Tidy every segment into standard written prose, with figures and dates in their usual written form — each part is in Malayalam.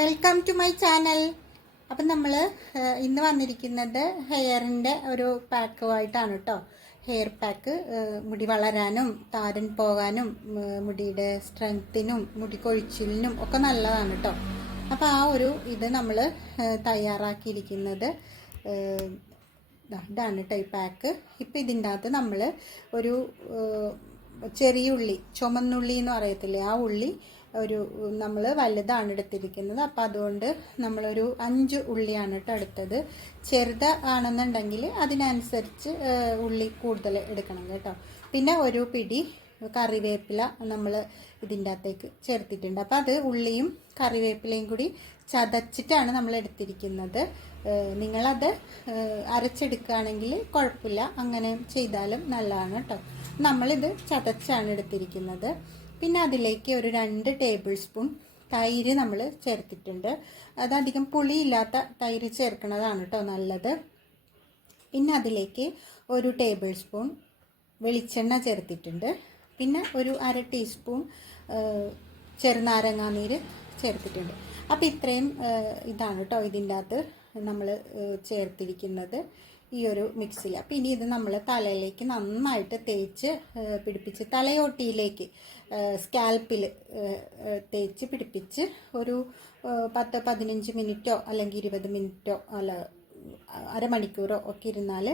Welcome to my channel. അപ്പം നമ്മൾ ഇന്ന് വന്നിരിക്കുന്നത് ഹെയറിൻ്റെ ഒരു പാക്കുമായിട്ടാണ് കേട്ടോ. ഹെയർ പാക്ക് മുടി വളരാനും താരൻ പോകാനും മുടിയുടെ സ്ട്രെങ്ത്തിനും മുടി കൊഴിച്ചിലിനും ഒക്കെ നല്ലതാണ് കേട്ടോ. അപ്പോൾ ആ ഒരു ഇത് നമ്മൾ തയ്യാറാക്കിയിരിക്കുന്നത് ഇതാണ് കേട്ടോ ഈ പാക്ക്. ഇപ്പം ഇതിൻ്റെ അകത്ത് നമ്മൾ ഒരു ചെറിയ ഉള്ളി, ചുമന്നുള്ളി എന്ന് പറയത്തില്ലേ, ആ ഉള്ളി ഒരു നമ്മൾ വലുതാണ് എടുത്തിരിക്കുന്നത്. അപ്പോൾ അതുകൊണ്ട് നമ്മളൊരു 5 ഉള്ളിയാണ് കേട്ടോ എടുത്തത്. ചെറുത് ആണെന്നുണ്ടെങ്കിൽ അതിനനുസരിച്ച് ഉള്ളി കൂടുതൽ എടുക്കണം കേട്ടോ. പിന്നെ ഒരു പിടി കറിവേപ്പില നമ്മൾ ഇതിൻ്റെ അകത്തേക്ക് ചേർത്തിട്ടുണ്ട്. അപ്പോൾ അത് ഉള്ളിയും കറിവേപ്പിലയും കൂടി ചതച്ചിട്ടാണ് നമ്മൾ എടുത്തിരിക്കുന്നത്. നിങ്ങളത് അരച്ചെടുക്കുകയാണെങ്കിൽ കുഴപ്പമില്ല, അങ്ങനെ ചെയ്താലും നല്ലതാണ് കേട്ടോ. നമ്മളിത് ചതച്ചാണ് എടുത്തിരിക്കുന്നത്. പിന്നെ അതിലേക്ക് ഒരു 2 ടേബിൾ സ്പൂൺ തൈര് നമ്മൾ ചേർത്തിട്ടുണ്ട്. അതധികം പുളിയില്ലാത്ത തൈര് ചേർക്കുന്നതാണ് കേട്ടോ നല്ലത്. പിന്നെ അതിലേക്ക് ഒരു ടേബിൾ സ്പൂൺ വെളിച്ചെണ്ണ ചേർത്തിട്ടുണ്ട്. പിന്നെ ഒരു 1/2 ടീസ്പൂൺ ചെറുനാരങ്ങാനീര് ചേർത്തിട്ടുണ്ട്. അപ്പോൾ ഇത്രയും ഇതാണ് കേട്ടോ ഇതിൻ്റെ അകത്ത് നമ്മൾ ചേർത്തിരിക്കുന്നത് ഈ ഒരു മിക്സിൽ. അപ്പോൾ ഇനി ഇത് നമ്മൾ തലയിലേക്ക് നന്നായിട്ട് തേച്ച് പിടിപ്പിച്ച്, തലയോട്ടിയിലേക്ക് സ്കാൽപ്പിൽ തേച്ച് പിടിപ്പിച്ച് ഒരു 10-15 മിനിറ്റോ അല്ലെങ്കിൽ 20 മിനിറ്റോ അല്ല അരമണിക്കൂറോ ഒക്കെ ഇരുന്നാൽ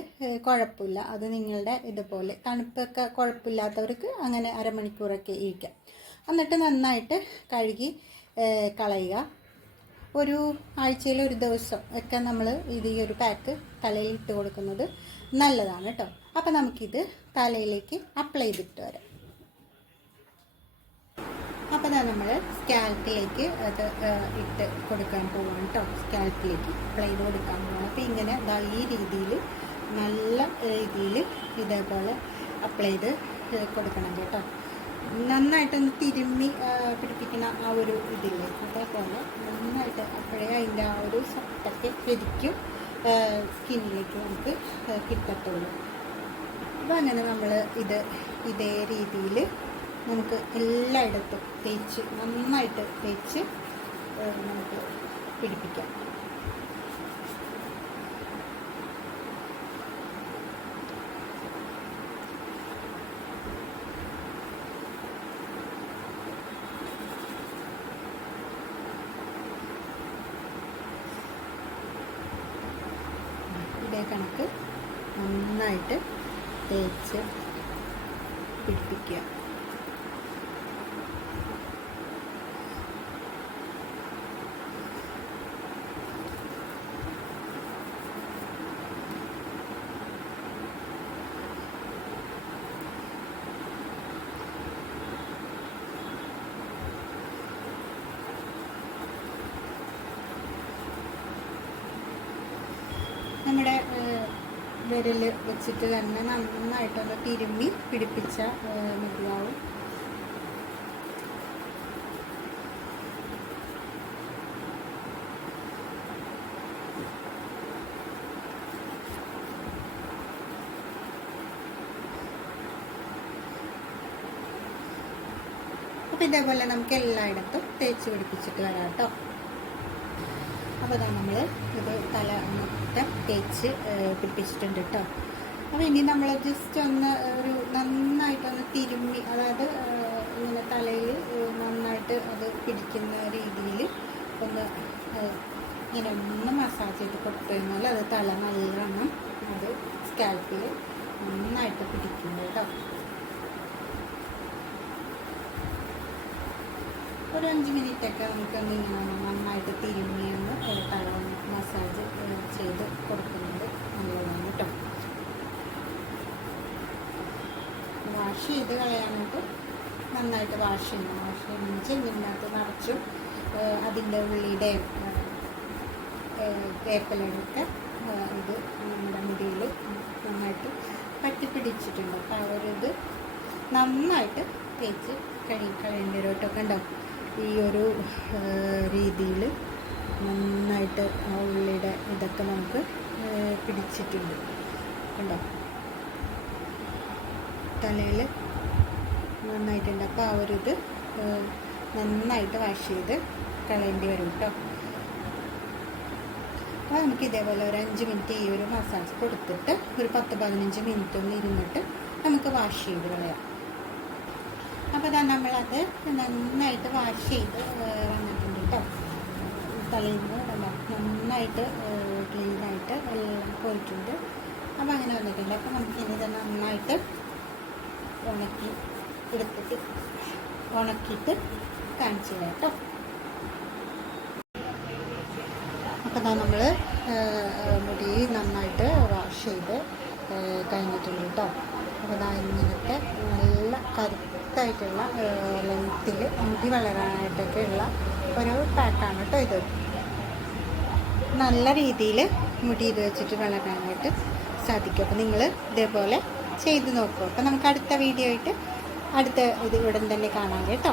കുഴപ്പമില്ല. അത് നിങ്ങളുടെ ഇതുപോലെ തണുപ്പൊക്കെ കുഴപ്പമില്ലാത്തവർക്ക് അങ്ങനെ അരമണിക്കൂറൊക്കെ ഇരിക്കാം. എന്നിട്ട് നന്നായിട്ട് കഴുകി കളയുക. ഒരു ആഴ്ചയിൽ ഒരു ദിവസം ഒക്കെ നമ്മൾ ഈ ഒരു പാക്ക് തലയിൽ ഇട്ട് കൊടുക്കുന്നത് നല്ലതാണ് കേട്ടോ. അപ്പം നമുക്കിത് തലയിലേക്ക് അപ്ലൈ ചെയ്തിട്ട് വരാം. അപ്പോൾ നമ്മൾ സ്കാൽപ്പിലേക്ക് അത് ഇട്ട് കൊടുക്കാൻ പോവാണ് കേട്ടോ. സ്കാൽപ്പിലേക്ക് അപ്ലൈ ചെയ്ത് കൊടുക്കാൻ പോവാണ്. അപ്പോൾ ഇങ്ങനെ ഈ രീതിയിൽ നല്ല രീതിയിൽ ഇതേപോലെ അപ്ലൈ ചെയ്ത് കൊടുക്കണം കേട്ടോ. നന്നായിട്ടൊന്ന് തിരുമ്മി പിടിപ്പിക്കുന്ന ആ ഒരു ഇതില്ലേ, അതേപോലെ നന്നായിട്ട് അപ്പോഴേ അതിൻ്റെ ആ ഒരു സത്തൊക്കെ ശരിക്കും സ്കിന്നിലേക്ക് നമുക്ക് കിട്ടത്തുള്ളൂ. അപ്പോൾ അങ്ങനെ നമ്മൾ ഇതേ രീതിയിൽ നമുക്ക് എല്ലായിടത്തും തേച്ച് നന്നായിട്ട് തേച്ച് നമുക്ക് പിടിപ്പിക്കാം. ഇതേ കണക്ക് നന്നായിട്ട് തേച്ച് പിടിപ്പിക്കുക. നമ്മുടെ വിരൽ വെച്ചിട്ട് തന്നെ നന്നായിട്ടൊന്ന് തിരുമ്മി പിടിപ്പിച്ച മതിയാവും. അപ്പം ഇതേപോലെ നമുക്ക് എല്ലായിടത്തും തേച്ച് പിടിപ്പിച്ചിട്ട് വരാം കേട്ടോ. അപ്പോൾ നമ്മൾ ഇത് തല മൊത്തം തേച്ച് പിടിപ്പിച്ചിട്ടുണ്ട് കേട്ടോ. അപ്പോൾ ഇനി നമ്മൾ ജസ്റ്റ് ഒന്ന് ഒരു നന്നായിട്ടൊന്ന് തിരുമ്മി, അതായത് ഇങ്ങനെ തലയിൽ നന്നായിട്ട് അത് പിടിക്കുന്ന രീതിയിൽ ഒന്ന് ഇങ്ങനെ ഒന്ന് മസാജ് ചെയ്ത് കൊടുത്തു കഴിഞ്ഞാൽ അത് തല നല്ലോണം അത് സ്കാൽപ്പിൽ നന്നായിട്ട് പിടിക്കുന്നു കേട്ടോ. ഒരു 5 മിനിറ്റൊക്കെ നമുക്കൊന്ന് ഇങ്ങനെ നന്നായിട്ട് തിരുമ്മിയൊന്ന് തല മസാജ് ചെയ്ത് കൊടുക്കുന്നത് നല്ലതാണ് കേട്ടോ. വാഷ് ചെയ്ത് കളയാനായിട്ട് നന്നായിട്ട് വാഷ് ചെയ്യണം. ചെമ്പിനകത്ത് നിറച്ചും അതിൻ്റെ ഉള്ളിയുടെയും വേപ്പിലൊക്കെ ഇത് നമ്മുടെ മുടിയിൽ നന്നായിട്ട് പറ്റിപ്പിടിച്ചിട്ടുണ്ട്. അപ്പോൾ ആ ഒരു ഇത് നന്നായിട്ട് തേച്ച് കളയേണ്ടി വരും കേട്ടോ. കണ്ടോ, ഈ ഒരു രീതിയിൽ നന്നായിട്ട് ആ ഉള്ളിയുടെ ഇതൊക്കെ നമുക്ക് പിടിച്ചിട്ടുണ്ട്. കണ്ടോ, തലയിൽ നന്നായിട്ടുണ്ട്. അപ്പോൾ ആ ഒരു ഇത് നന്നായിട്ട് വാഷ് ചെയ്ത് കളയേണ്ടി വരും കേട്ടോ. അപ്പോൾ നമുക്ക് ഇതേപോലെ ഒരു 5 മിനിറ്റ് ഈ ഒരു മസാജ് കൊടുത്തിട്ട് ഒരു 10-15 മിനിറ്റ് ഒന്ന് ഇരുന്നിട്ട് നമുക്ക് വാഷ് ചെയ്ത് കളയാം. അപ്പോൾ അതാ നമ്മളത് നന്നായിട്ട് വാഷ് ചെയ്ത് വന്നിട്ടുണ്ട് കേട്ടോ. തലയിൽ നിന്ന് നന്നായിട്ട് ക്ലീനായിട്ട് എല്ലാം പോയിട്ടുണ്ട്. അപ്പോൾ അങ്ങനെ വന്നിട്ടുണ്ട്. അപ്പോൾ നമുക്കിനി ഇത് നന്നായിട്ട് ഉണക്കിയിട്ട് കാണിച്ചു തരാം കേട്ടോ. അപ്പോൾ അതാ നമ്മൾ മുടി നന്നായിട്ട് വാഷ് ചെയ്ത് കഴിഞ്ഞിട്ടുണ്ട് കേട്ടോ. അപ്പോൾ അതാ ഇങ്ങനത്തെ നല്ല കരുത്തായിട്ടുള്ള ലെങ്ത്തിൽ മുടി വളരാനായിട്ടൊക്കെ ഉള്ള ഒരു പാക്കാണ് കേട്ടോ ഇത്. നല്ല രീതിയിൽ മുടി ഇത് വെച്ചിട്ട് വളരാനായിട്ട് സാധിക്കും. അപ്പോൾ നിങ്ങൾ ഇതേപോലെ ചെയ്ത് നോക്കൂ. അപ്പോൾ നമുക്ക് അടുത്ത വീഡിയോ ആയിട്ട് അടുത്ത ഇത് ഉടൻ തന്നെ കാണാം കേട്ടോ.